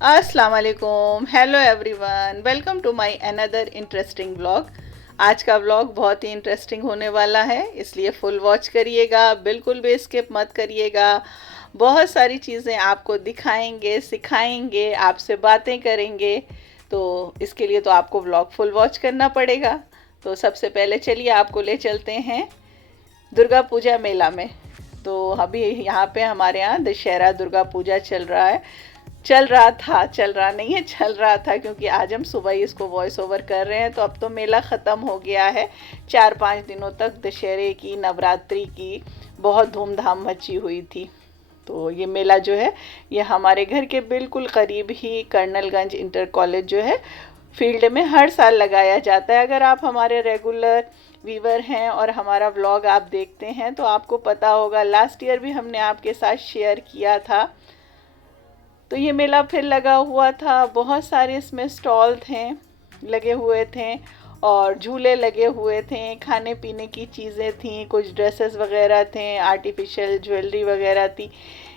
अस्सलाम वालेकुम, hello everyone, welcome to my another interesting vlog. आज का व्लॉग बहुत ही इंटरेस्टिंग होने वाला है, इसलिए फुल वॉच करिएगा, बिल्कुल भी स्किप मत करिएगा। बहुत सारी चीज़ें आपको दिखाएंगे, सिखाएंगे, आपसे बातें करेंगे। तो इसके लिए तो आपको व्लॉग फुल वॉच करना पड़ेगा। तो सबसे पहले चलिए आपको ले चलते हैं दुर्गा पूजा मेला में। तो अभी यहाँ पे हमारे यहाँ दशहरा दुर्गा पूजा चल रहा है। चल रहा था, चल रहा नहीं है, चल रहा था, क्योंकि आज हम सुबह ही इसको वॉइस ओवर कर रहे हैं। तो अब तो मेला ख़त्म हो गया है। 4-5 दिनों तक दशहरे की, नवरात्रि की बहुत धूमधाम मची हुई थी। तो ये मेला जो है, ये हमारे घर के बिल्कुल करीब ही कर्नलगंज इंटर कॉलेज जो है फील्ड में हर साल लगाया जाता है। अगर आप हमारे रेगुलर व्यूवर हैं और हमारा व्लॉग आप देखते हैं तो आपको पता होगा, लास्ट ईयर भी हमने आपके साथ शेयर किया था। तो ये मेला फिर लगा हुआ था, बहुत सारे इसमें स्टॉल थे, लगे हुए थे, और झूले लगे हुए थे, खाने पीने की चीज़ें थी, कुछ ड्रेसेस वगैरह थे, आर्टिफिशियल ज्वेलरी वगैरह थी।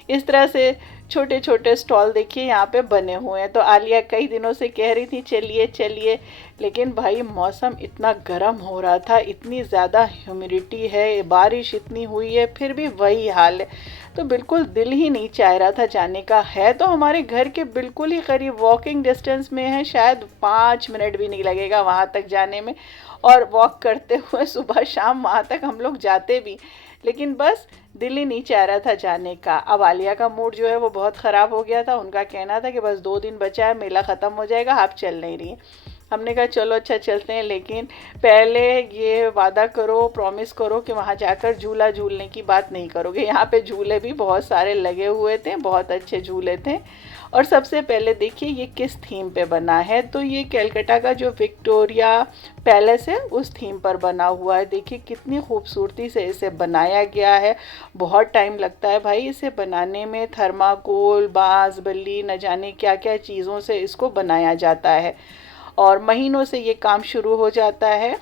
इस तरह से छोटे छोटे स्टॉल देखिए यहाँ पे बने हुए हैं। तो आलिया कई दिनों से कह रही थी चलिए चलिए, लेकिन भाई मौसम इतना गर्म हो रहा था, इतनी ज़्यादा ह्यूमिडिटी है, बारिश इतनी हुई है, फिर भी वही हाल है। तो बिल्कुल दिल ही नहीं चाह रहा था जाने का। है तो हमारे घर के बिल्कुल ही करीब, वॉकिंग डिस्टेंस में है, शायद 5 मिनट भी नहीं लगेगा वहाँ तक जाने में। और वॉक करते हुए सुबह शाम वहाँ तक हम लोग जाते भी, लेकिन बस दिल ही नहीं चाह रहा था जाने का। अब आलिया का मूड जो है वो बहुत ख़राब हो गया था। उनका कहना था कि बस 2 दिन बचा है, मेला ख़त्म हो जाएगा, आप चल नहीं रही हैं। हमने कहा चलो अच्छा चलते हैं, लेकिन पहले ये वादा करो, प्रॉमिस करो कि वहाँ जाकर झूला झूलने की बात नहीं करोगे। यहाँ पे झूले भी बहुत सारे लगे हुए थे, बहुत अच्छे झूले थे। और सबसे पहले देखिए ये किस थीम पे बना है। तो ये कलकत्ता का जो विक्टोरिया पैलेस है उस थीम पर बना हुआ है। देखिए कितनी खूबसूरती से इसे बनाया गया है। बहुत टाइम लगता है भाई इसे बनाने में, थर्माकोल, बांस, बल्ली, न जाने क्या क्या चीज़ों से इसको बनाया जाता है, और महीनों से ये काम शुरू हो जाता है।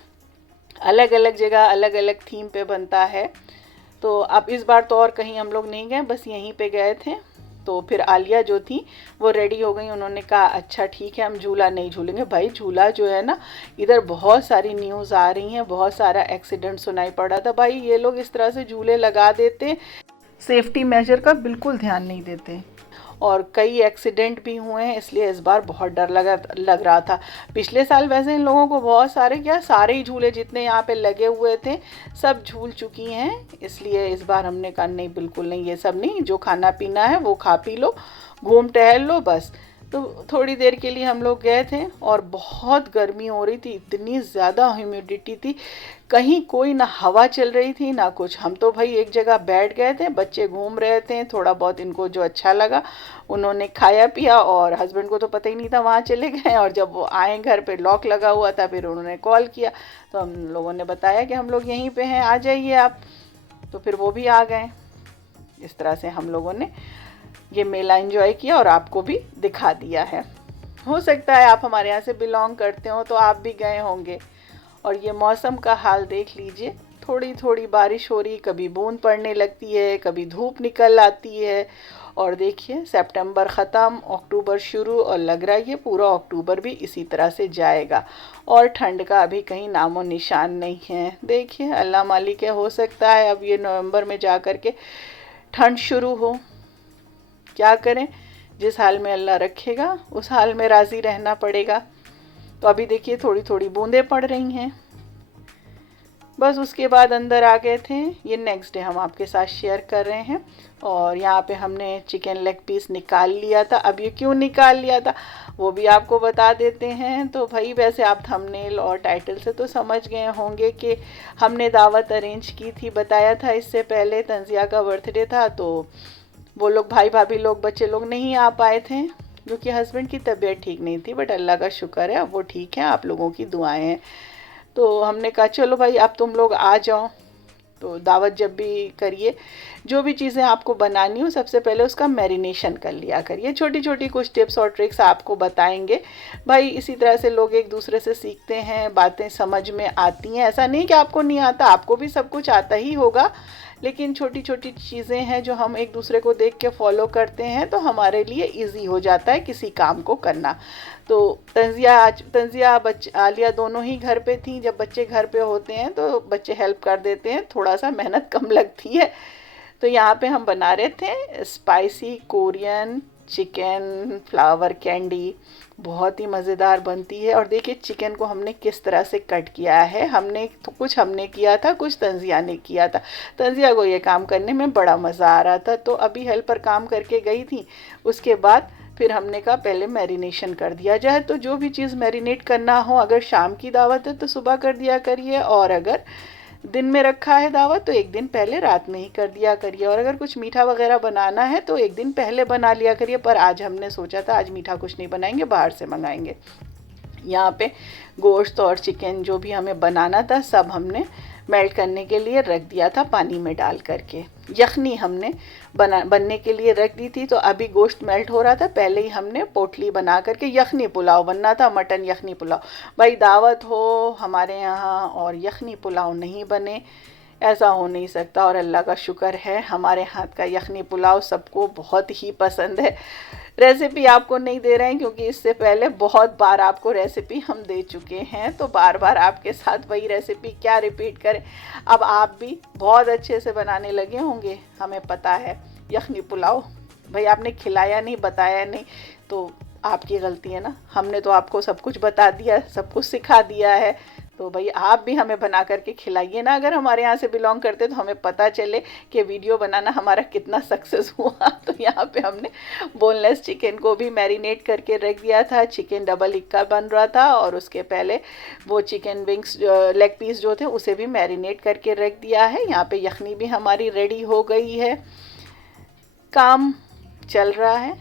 अलग अलग जगह अलग अलग थीम पे बनता है। तो अब इस बार तो और कहीं हम लोग नहीं गए, बस यहीं पे गए थे। तो फिर आलिया जो थी वो रेडी हो गई, उन्होंने कहा अच्छा ठीक है हम झूला नहीं झूलेंगे। भाई झूला जो है ना, इधर बहुत सारी न्यूज़ आ रही हैं, बहुत सारा एक्सीडेंट सुनाई पड़ रहा था। भाई ये लोग इस तरह से झूले लगा देते, सेफ्टी मेजर का बिल्कुल ध्यान नहीं देते, और कई एक्सीडेंट भी हुए हैं। इसलिए इस बार बहुत डर लग रहा था। पिछले साल वैसे इन लोगों को बहुत सारे, क्या सारे ही झूले जितने यहाँ पे लगे हुए थे सब झूल चुकी हैं। इसलिए इस बार हमने कहा नहीं, बिल्कुल नहीं, ये सब नहीं, जो खाना पीना है वो खा पी लो, घूम टहल लो बस। तो थोड़ी देर के लिए हम लोग गए थे, और बहुत गर्मी हो रही थी, इतनी ज़्यादा ह्यूमिडिटी थी, कहीं कोई ना हवा चल रही थी ना कुछ। हम तो भाई एक जगह बैठ गए थे, बच्चे घूम रहे थे, थोड़ा बहुत इनको जो अच्छा लगा उन्होंने खाया पिया, और हस्बैंड को तो पता ही नहीं था, वहाँ चले गए। और जब वो आए घर पे लॉक लगा हुआ था, फिर उन्होंने कॉल किया, तो हम लोगों ने बताया कि हम लोग यहीं पे हैं, आ जाइए आप। तो फिर वो भी आ गए। इस तरह से हम लोगों ने ये मेला एंजॉय किया और आपको भी दिखा दिया है। हो सकता है आप हमारे यहाँ से बिलोंग करते हो तो आप भी गए होंगे। और ये मौसम का हाल देख लीजिए, थोड़ी थोड़ी बारिश हो रही, कभी बूंद पड़ने लगती है, कभी धूप निकल आती है। और देखिए सितंबर ख़त्म, अक्टूबर शुरू, और लग रहा है ये पूरा अक्टूबर भी इसी तरह से जाएगा। और ठंड का अभी कहीं नामो निशान नहीं है। देखिए अल्लाह मालिक है, हो सकता है अब ये नवंबर में जा कर के ठंड शुरू हो। क्या करें, जिस हाल में अल्लाह रखेगा उस हाल में राज़ी रहना पड़ेगा। तो अभी देखिए थोड़ी थोड़ी बूंदें पड़ रही हैं। बस उसके बाद अंदर आ गए थे। ये नेक्स्ट डे हम आपके साथ शेयर कर रहे हैं। और यहाँ पे हमने चिकन लेग पीस निकाल लिया था। अब ये क्यों निकाल लिया था वो भी आपको बता देते हैं। तो भाई वैसे आप थंबनेल और टाइटल से तो समझ गए होंगे कि हमने दावत अरेंज की थी, बताया था इससे पहले। तंजिया का बर्थडे था, तो वो लोग भाई भाभी लोग, बच्चे लोग नहीं आ पाए थे, क्योंकि हस्बैंड की तबीयत ठीक नहीं थी। बट अल्लाह का शुक्र है अब वो ठीक है, आप लोगों की दुआएं हैं। तो हमने कहा चलो भाई अब तुम लोग आ जाओ। तो दावत जब भी करिए, जो भी चीज़ें आपको बनानी हो, सबसे पहले उसका मैरिनेशन कर लिया करिए। छोटी छोटी कुछ टिप्स और ट्रिक्स आपको बताएंगे भाई। इसी तरह से लोग एक दूसरे से सीखते हैं, बातें समझ में आती हैं। ऐसा नहीं कि आपको नहीं आता, आपको भी सब कुछ आता ही होगा, लेकिन छोटी छोटी चीज़ें हैं जो हम एक दूसरे को देख के फॉलो करते हैं तो हमारे लिए इजी हो जाता है किसी काम को करना। तो तंजिया आलिया दोनों ही घर पे थी। जब बच्चे घर पे होते हैं तो बच्चे हेल्प कर देते हैं, थोड़ा सा मेहनत कम लगती है। तो यहाँ पे हम बना रहे थे spicy Korean chicken flower candy, बहुत ही मज़ेदार बनती है। और देखिए चिकन को हमने किस तरह से कट किया है, हमने तो कुछ हमने किया था, कुछ तंजिया ने किया था। तंजिया को ये काम करने में बड़ा मज़ा आ रहा था, तो अभी हेल्पर काम करके गई थी। उसके बाद फिर हमने कहा पहले मैरिनेशन कर दिया जाए। तो जो भी चीज़ मैरिनेट करना हो, अगर शाम की दावत है तो सुबह कर दिया करिए, और अगर दिन में रखा है दावत तो एक दिन पहले रात में ही कर दिया करिए। और अगर कुछ मीठा वगैरह बनाना है तो एक दिन पहले बना लिया करिए। पर आज हमने सोचा था आज मीठा कुछ नहीं बनाएंगे, बाहर से मंगाएंगे। यहाँ पे गोश्त और चिकन जो भी हमें बनाना था सब हमने मेल्ट करने के लिए रख दिया था पानी में डाल करके। यखनी हमने बनने के लिए रख दी थी। तो अभी गोश्त मेल्ट हो रहा था, पहले ही हमने पोटली बना करके यखनी पुलाव बनना था, मटन यखनी पुलाव। भाई दावत हो हमारे यहाँ और यखनी पुलाव नहीं बने, ऐसा हो नहीं सकता। और अल्लाह का शुक्र है हमारे हाथ का यखनी पुलाव सबको बहुत ही पसंद है। रेसिपी आपको नहीं दे रहे हैं क्योंकि इससे पहले बहुत बार आपको रेसिपी हम दे चुके हैं, तो बार बार आपके साथ वही रेसिपी क्या रिपीट करें। अब आप भी बहुत अच्छे से बनाने लगे होंगे, हमें पता है। यखनी पुलाव भाई आपने खिलाया नहीं, बताया नहीं, तो आपकी गलती है ना। हमने तो आपको सब कुछ बता दिया, सब कुछ सिखा दिया है, तो भाई आप भी हमें बना करके खिलाइए ना। अगर हमारे यहाँ से बिलोंग करते तो हमें पता चले कि वीडियो बनाना हमारा कितना सक्सेस हुआ। तो यहाँ पे हमने बोनलेस चिकन को भी मैरिनेट करके रख दिया था। चिकन डबल इक्का बन रहा था और उसके पहले वो चिकन विंग्स लेग पीस जो थे उसे भी मैरिनेट करके रख दिया है। यहाँ पे यखनी भी हमारी रेडी हो गई है। काम चल रहा है।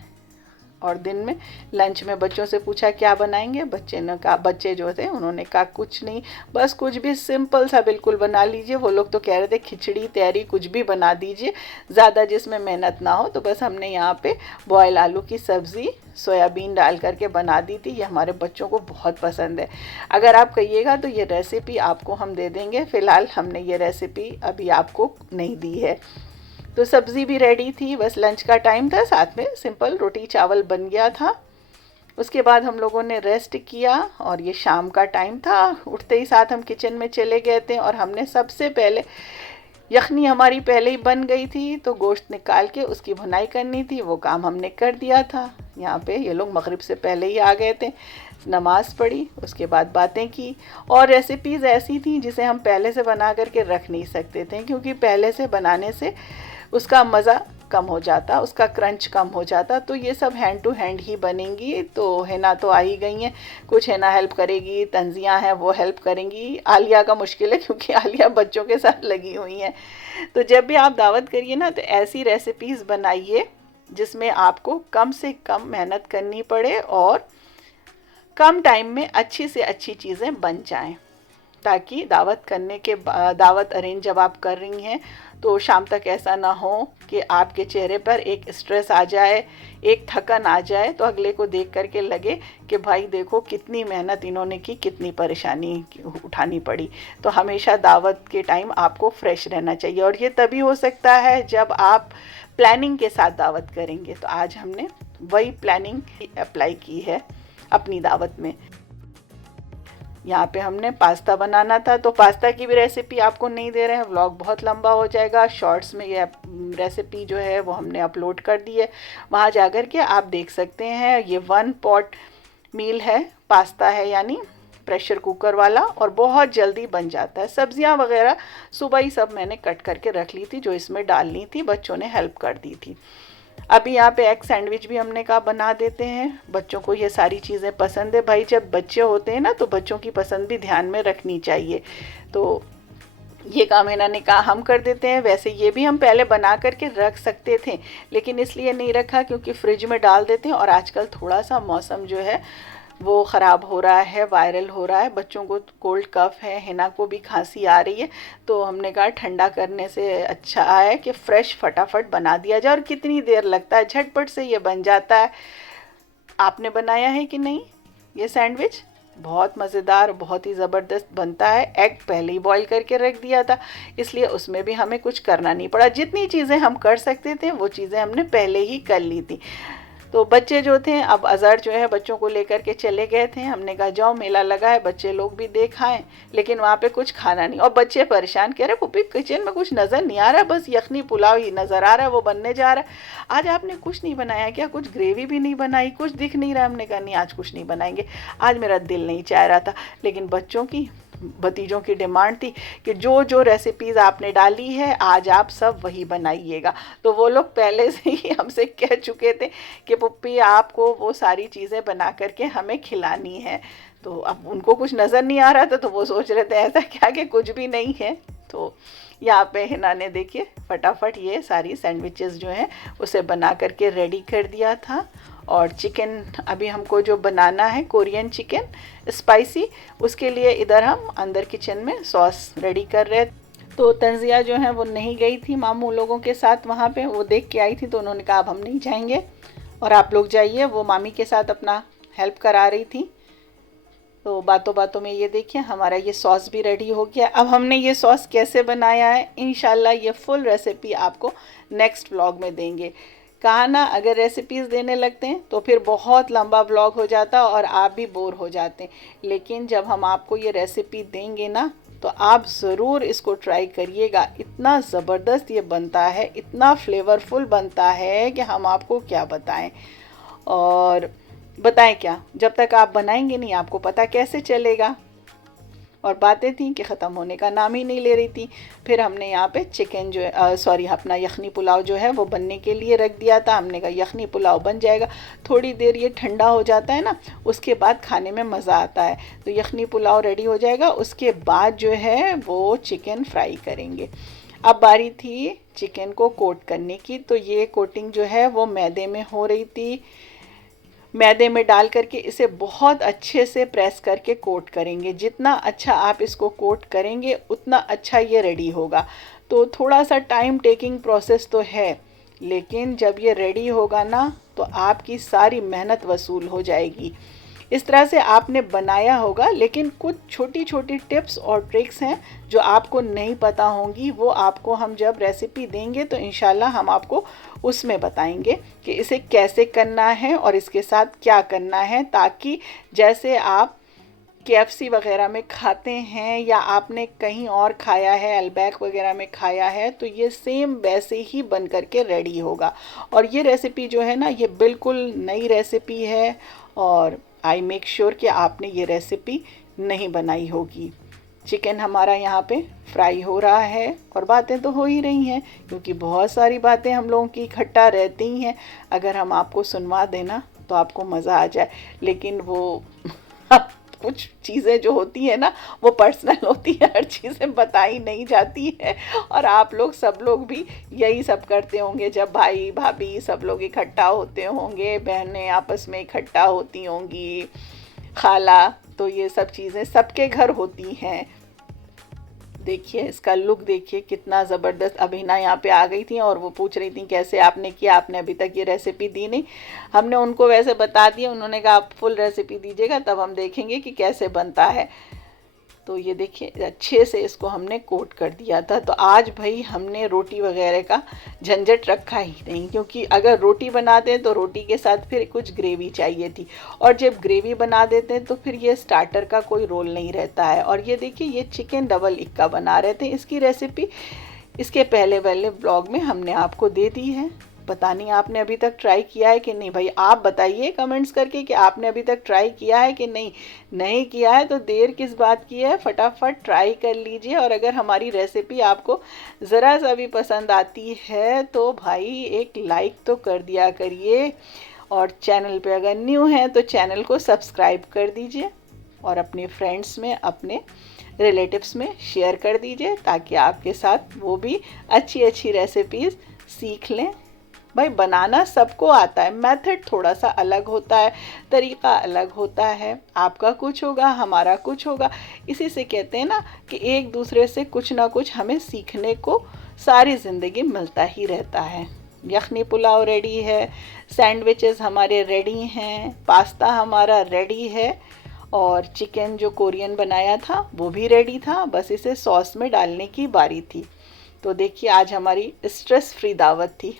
और दिन में लंच में बच्चों से पूछा क्या बनाएंगे, बच्चे जो थे उन्होंने कहा कुछ नहीं, बस कुछ भी सिंपल सा बिल्कुल बना लीजिए। वो लोग तो कह रहे थे खिचड़ी तैयारी कुछ भी बना दीजिए, ज़्यादा जिसमें मेहनत ना हो। तो बस हमने यहाँ पे बॉयल आलू की सब्ज़ी सोयाबीन डाल करके बना दी थी। ये हमारे बच्चों को बहुत पसंद है। अगर आप कहिएगा तो ये रेसिपी आपको हम दे देंगे, फ़िलहाल हमने ये रेसिपी अभी आपको नहीं दी है। तो सब्ज़ी भी रेडी थी, बस लंच का टाइम था, साथ में सिंपल रोटी चावल बन गया था। उसके बाद हम लोगों ने रेस्ट किया और ये शाम का टाइम था। उठते ही साथ हम किचन में चले गए थे और हमने सबसे पहले यखनी हमारी पहले ही बन गई थी, तो गोश्त निकाल के उसकी भुनाई करनी थी, वो काम हमने कर दिया था। यहाँ पे ये लोग मगरिब से पहले ही आ गए थे, नमाज़ पढ़ी, उसके बाद बातें की। और रेसिपीज़ ऐसी थी जिसे हम पहले से बना करके रख नहीं सकते थे, क्योंकि पहले से बनाने से उसका मज़ा कम हो जाता, उसका क्रंच कम हो जाता। तो ये सब हैंड टू हैंड ही बनेंगी। तो हिना तो आ ही गई हैं, कुछ हिना हेल्प करेगी, तंजिया हैं वो हेल्प करेंगी। आलिया का मुश्किल है क्योंकि आलिया बच्चों के साथ लगी हुई हैं। तो जब भी आप दावत करिए ना तो ऐसी रेसिपीज़ बनाइए जिसमें आपको कम से कम मेहनत करनी पड़े और कम टाइम में अच्छी से अच्छी चीज़ें बन जाएं, ताकि दावत करने के दावत अरेंज जब आप कर रही हैं तो शाम तक ऐसा ना हो कि आपके चेहरे पर एक स्ट्रेस आ जाए, एक थकन आ जाए, तो अगले को देख करके लगे कि भाई देखो कितनी मेहनत इन्होंने की, कितनी परेशानी उठानी पड़ी। तो हमेशा दावत के टाइम आपको फ्रेश रहना चाहिए, और ये तभी हो सकता है जब आप प्लानिंग के साथ दावत करेंगे। तो आज हमने वही प्लानिंग अप्लाई की है अपनी दावत में। यहाँ पे हमने पास्ता बनाना था, तो पास्ता की भी रेसिपी आपको नहीं दे रहे हैं, व्लॉग बहुत लंबा हो जाएगा। शॉर्ट्स में ये रेसिपी जो है वो हमने अपलोड कर दी है, वहाँ जाकर के आप देख सकते हैं। ये 1 पॉट मील है, पास्ता है यानी प्रेशर कुकर वाला, और बहुत जल्दी बन जाता है। सब्जियाँ वगैरह सुबह ही सब मैंने कट करके रख ली थी, जो इसमें डालनी थी बच्चों ने हेल्प कर दी थी। अभी यहाँ पे एग सैंडविच भी हमने कहा बना देते हैं, बच्चों को ये सारी चीज़ें पसंद है। भाई जब बच्चे होते हैं ना तो बच्चों की पसंद भी ध्यान में रखनी चाहिए। तो ये काम इन्होंने कहा हम कर देते हैं। वैसे ये भी हम पहले बना करके रख सकते थे, लेकिन इसलिए नहीं रखा क्योंकि फ्रिज में डाल देते हैं, और आजकल थोड़ा सा मौसम जो है वो ख़राब हो रहा है, वायरल हो रहा है, बच्चों को कोल्ड कफ है, हिना को भी खांसी आ रही है। तो हमने कहा ठंडा करने से अच्छा है कि फ़्रेश फटाफट बना दिया जाए। और कितनी देर लगता है, झटपट से ये बन जाता है। आपने बनाया है कि नहीं ये सैंडविच? बहुत मज़ेदार, बहुत ही ज़बरदस्त बनता है। एग पहले ही बॉईल करके रख दिया था, इसलिए उसमें भी हमें कुछ करना नहीं पड़ा। जितनी चीज़ें हम कर सकते थे वो चीज़ें हमने पहले ही कर ली थी। तो बच्चे जो थे, अब अज़हर जो है बच्चों को लेकर के चले गए थे। हमने कहा जाओ, मेला लगा है, बच्चे लोग भी देख आए, लेकिन वहाँ पे कुछ खाना नहीं। और बच्चे परेशान, कह रहे पुप्पी किचन में कुछ नज़र नहीं आ रहा, बस यखनी पुलाव ही नज़र आ रहा है, वो बनने जा रहा है। आज आपने कुछ नहीं बनाया क्या? कुछ ग्रेवी भी नहीं बनाई, कुछ दिख नहीं रहा। हमने कहा नहीं, आज कुछ नहीं बनाएंगे, आज मेरा दिल नहीं चाह रहा था। लेकिन बच्चों की, भतीजों की डिमांड थी कि जो जो रेसिपीज़ आपने डाली है आज आप सब वही बनाइएगा। तो वो लोग पहले से ही हमसे कह चुके थे कि पुप्पी आपको वो सारी चीज़ें बना करके हमें खिलानी है। तो अब उनको कुछ नज़र नहीं आ रहा था, तो वो सोच रहे थे ऐसा क्या कि कुछ भी नहीं है। तो यहाँ पे हिना ने देखिए फटाफट ये सारी सैंडविचेस जो हैं उसे बना करके रेडी कर दिया था। और चिकन अभी हमको जो बनाना है, कोरियन चिकन स्पाइसी, उसके लिए इधर हम अंदर किचन में सॉस रेडी कर रहे। तो तंजिया जो है वो नहीं गई थी मामू लोगों के साथ वहाँ पे, वो देख के आई थी, तो उन्होंने कहा अब हम नहीं जाएंगे और आप लोग जाइए। वो मामी के साथ अपना हेल्प करा रही थी। तो बातों बातों में ये देखिए हमारा ये सॉस भी रेडी हो गया। अब हमने ये सॉस कैसे बनाया है, इंशाल्लाह ये फुल रेसिपी आपको नेक्स्ट व्लॉग में देंगे। कहा ना, अगर रेसिपीज़ देने लगते हैं तो फिर बहुत लंबा व्लॉग हो जाता और आप भी बोर हो जाते हैं। लेकिन जब हम आपको ये रेसिपी देंगे ना, तो आप ज़रूर इसको ट्राई करिएगा। इतना ज़बरदस्त ये बनता है, इतना फ्लेवरफुल बनता है कि हम आपको क्या बताएं। और बताएं क्या, जब तक आप बनाएंगे नहीं आपको पता कैसे चलेगा। और बातें थी कि ख़त्म होने का नाम ही नहीं ले रही थी। फिर हमने यहाँ पे चिकन जो है, सॉरी, अपना यखनी पुलाव जो है वो बनने के लिए रख दिया था। हमने कहा यखनी पुलाव बन जाएगा, थोड़ी देर ये ठंडा हो जाता है ना, उसके बाद खाने में मज़ा आता है। तो यखनी पुलाव रेडी हो जाएगा, उसके बाद जो है वो चिकन फ्राई करेंगे। अब बारी थी चिकन को कोट करने की। तो ये कोटिंग जो है वो मैदे में हो रही थी। मैदे में डाल करके इसे बहुत अच्छे से प्रेस करके कोट करेंगे। जितना अच्छा आप इसको कोट करेंगे उतना अच्छा ये रेडी होगा। तो थोड़ा सा टाइम टेकिंग प्रोसेस तो है, लेकिन जब ये रेडी होगा ना तो आपकी सारी मेहनत वसूल हो जाएगी। इस तरह से आपने बनाया होगा, लेकिन कुछ छोटी छोटी टिप्स और ट्रिक्स हैं जो आपको नहीं पता होंगी, वो आपको हम जब रेसिपी देंगे तो इंशाल्लाह हम आपको उसमें बताएंगे कि इसे कैसे करना है और इसके साथ क्या करना है, ताकि जैसे आप KFC वगैरह में खाते हैं या आपने कहीं और खाया है, अल्बैक वगैरह में खाया है, तो ये सेम वैसे ही बन करके रेडी होगा। और ये रेसिपी जो है ना, ये बिल्कुल नई रेसिपी है और आई मेक श्योर कि आपने ये रेसिपी नहीं बनाई होगी। चिकन हमारा यहाँ पे फ्राई हो रहा है और बातें तो हो ही रही हैं, क्योंकि बहुत सारी बातें हम लोगों की इकट्ठा रहती ही हैं। अगर हम आपको सुनवा देना तो आपको मज़ा आ जाए, लेकिन वो कुछ चीज़ें जो होती हैं ना वो पर्सनल होती है, हर चीज़ें बताई नहीं जाती है। और आप लोग सब लोग भी यही सब करते होंगे, जब भाई भाभी सब लोग इकट्ठा होते होंगे, बहनें आपस में इकट्ठा होती होंगी, खाला, तो ये सब चीज़ें सबके घर होती हैं। देखिए इसका लुक देखिए कितना ज़बरदस्त। अभी ना यहाँ पे आ गई थी और वो पूछ रही थी कैसे आपने किया, आपने अभी तक ये रेसिपी दी नहीं। हमने उनको वैसे बता दिया, उन्होंने कहा आप फुल रेसिपी दीजिएगा तब हम देखेंगे कि कैसे बनता है। तो ये देखिए अच्छे से इसको हमने कोट कर दिया था। तो आज भाई हमने रोटी वगैरह का झंझट रखा ही नहीं, क्योंकि अगर रोटी बनाते हैं तो रोटी के साथ फिर कुछ ग्रेवी चाहिए थी, और जब ग्रेवी बना देते हैं तो फिर ये स्टार्टर का कोई रोल नहीं रहता है। और ये देखिए ये चिकन डबल इक्का बना रहे थे, इसकी रेसिपी इसके पहले वाले ब्लॉग में हमने आपको दे दी है। पता नहीं आपने अभी तक ट्राई किया है कि नहीं, भाई आप बताइए कमेंट्स करके कि आपने अभी तक ट्राई किया है कि नहीं। नहीं किया है तो देर किस बात की है, फटाफट ट्राई कर लीजिए। और अगर हमारी रेसिपी आपको ज़रा सा भी पसंद आती है तो भाई एक लाइक तो कर दिया करिए, और चैनल पे अगर न्यू हैं तो चैनल को सब्सक्राइब कर दीजिए और अपने फ्रेंड्स में, अपने रिलेटिव्स में शेयर कर दीजिए, ताकि आपके साथ वो भी अच्छी अच्छी रेसिपीज़ सीख लें। भाई बनाना सबको आता है, मेथड थोड़ा सा अलग होता है, तरीक़ा अलग होता है, आपका कुछ होगा हमारा कुछ होगा। इसी से कहते हैं ना कि एक दूसरे से कुछ ना कुछ हमें सीखने को सारी ज़िंदगी मिलता ही रहता है। यखनी पुलाव रेडी है, सैंडविचेस हमारे रेडी हैं, पास्ता हमारा रेडी है, और चिकन जो कोरियन बनाया था वो भी रेडी था, बस इसे सॉस में डालने की बारी थी। तो देखिए आज हमारी स्ट्रेस फ्री दावत थी,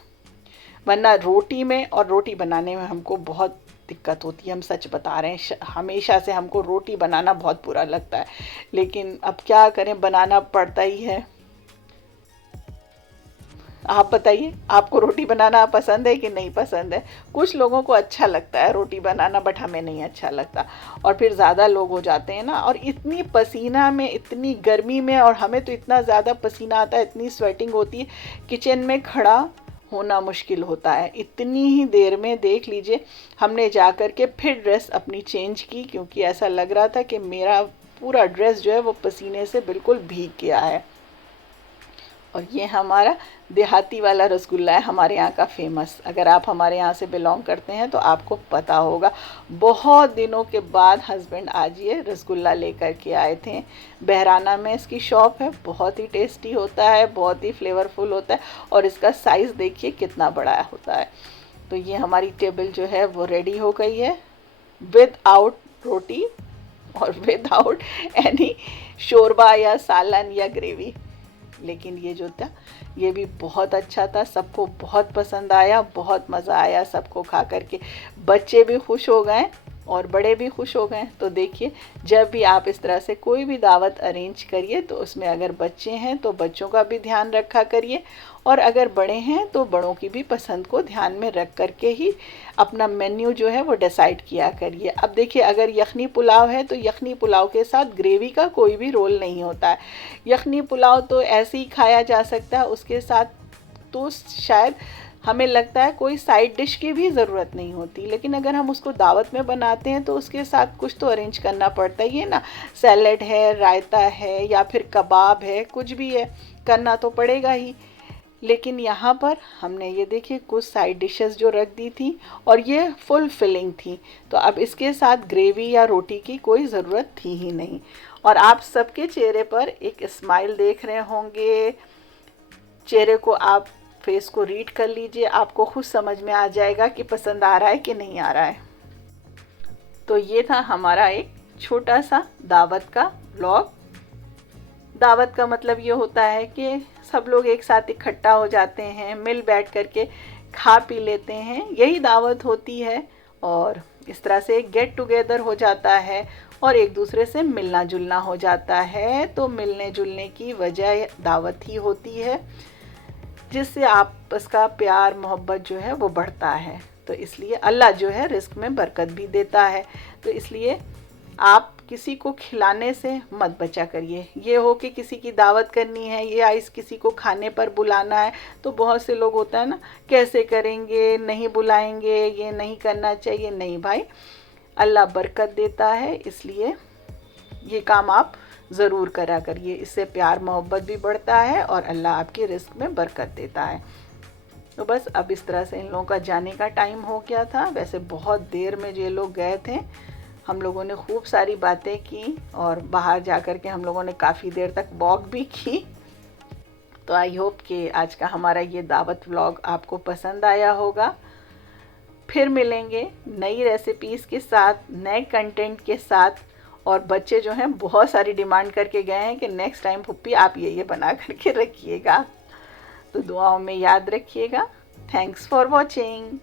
वरना रोटी में और रोटी बनाने में हमको बहुत दिक्कत होती है। हम सच बता रहे हैं, हमेशा से हमको रोटी बनाना बहुत बुरा लगता है, लेकिन अब क्या करें, बनाना पड़ता ही है। आप बताइए, आपको रोटी बनाना पसंद है कि नहीं पसंद है? कुछ लोगों को अच्छा लगता है रोटी बनाना, बट हमें नहीं अच्छा लगता। और फिर ज़्यादा लोग हो जाते हैं ना, और इतनी पसीना में, इतनी गर्मी में, और हमें तो इतना ज़्यादा पसीना आता है, इतनी स्वेटिंग होती है, किचन में खड़ा होना मुश्किल होता है। इतनी ही देर में देख लीजिए हमने जा कर के फिर ड्रेस अपनी चेंज की, क्योंकि ऐसा लग रहा था कि मेरा पूरा ड्रेस जो है वो पसीने से बिल्कुल भीग गया है। और ये हमारा देहाती वाला रसगुल्ला है, हमारे यहाँ का फेमस। अगर आप हमारे यहाँ से बिलोंग करते हैं तो आपको पता होगा। बहुत दिनों के बाद हस्बैंड आज ये रसगुल्ला लेकर के आए थे। बहराना में इसकी शॉप है, बहुत ही टेस्टी होता है, बहुत ही फ्लेवरफुल होता है, और इसका साइज़ देखिए कितना बड़ा होता है। तो ये हमारी टेबल जो है वो रेडी हो गई है, विद आउट रोटी और विद आउट एनी शोरबा या सालन या ग्रेवी। लेकिन ये जो था ये भी बहुत अच्छा था, सबको बहुत पसंद आया, बहुत मज़ा आया सबको खा करके। बच्चे भी खुश हो गए और बड़े भी खुश हो गए। तो देखिए, जब भी आप इस तरह से कोई भी दावत अरेंज करिए तो उसमें अगर बच्चे हैं तो बच्चों का भी ध्यान रखा करिए, और अगर बड़े हैं तो बड़ों की भी पसंद को ध्यान में रख करके ही अपना मेन्यू जो है वो डिसाइड किया करिए। अब देखिए, अगर यखनी पुलाव है तो यखनी पुलाव के साथ ग्रेवी का कोई भी रोल नहीं होता है। यखनी पुलाव तो ऐसे ही खाया जा सकता है, उसके साथ तो शायद हमें लगता है कोई साइड डिश की भी ज़रूरत नहीं होती। लेकिन अगर हम उसको दावत में बनाते हैं तो उसके साथ कुछ तो अरेंज करना पड़ता ही है ना। सैलड है, रायता है, या फिर कबाब है, कुछ भी है, करना तो पड़ेगा ही। लेकिन यहाँ पर हमने ये देखिए कुछ साइड डिशेस जो रख दी थी, और ये फुल फिलिंग थी। तो अब इसके साथ ग्रेवी या रोटी की कोई ज़रूरत थी ही नहीं। और आप सबके चेहरे पर एक स्माइल देख रहे होंगे। चेहरे को आप, फेस को रीड कर लीजिए, आपको खुद समझ में आ जाएगा कि पसंद आ रहा है कि नहीं आ रहा है। तो ये था हमारा एक छोटा सा दावत का व्लॉग। दावत का मतलब ये होता है कि सब लोग एक साथ इकट्ठा हो जाते हैं, मिल बैठ करके खा पी लेते हैं, यही दावत होती है। और इस तरह से गेट टुगेदर हो जाता है और एक दूसरे से मिलना जुलना हो जाता है। तो मिलने जुलने की वजह दावत ही होती है, जिससे आपस का प्यार मोहब्बत जो है वो बढ़ता है। तो इसलिए अल्लाह जो है रिस्क में बरकत भी देता है। तो इसलिए आप किसी को खिलाने से मत बचा करिए। ये हो कि किसी की दावत करनी है या इस किसी को खाने पर बुलाना है, तो बहुत से लोग होता है ना, कैसे करेंगे, नहीं बुलाएंगे, ये नहीं करना चाहिए। नहीं भाई, अल्लाह बरकत देता है, इसलिए ये काम आप ज़रूर करा करिए। इससे प्यार मोहब्बत भी बढ़ता है और अल्लाह आपके रिस्क में बरकत देता है। तो बस अब इस तरह से इन लोगों का जाने का टाइम हो गया था। वैसे बहुत देर में ये लोग गए थे, हम लोगों ने खूब सारी बातें की और बाहर जा कर के हम लोगों ने काफ़ी देर तक वॉक भी की। तो आई होप कि आज का हमारा ये दावत व्लॉग आपको पसंद आया होगा। फिर मिलेंगे नई रेसिपीज़ के साथ, नए कंटेंट के साथ। और बच्चे जो हैं बहुत सारी डिमांड करके गए हैं कि नेक्स्ट टाइम पुप्पी आप ये बना करके रखिएगा। तो दुआओं में याद रखिएगा। Thanks for watching.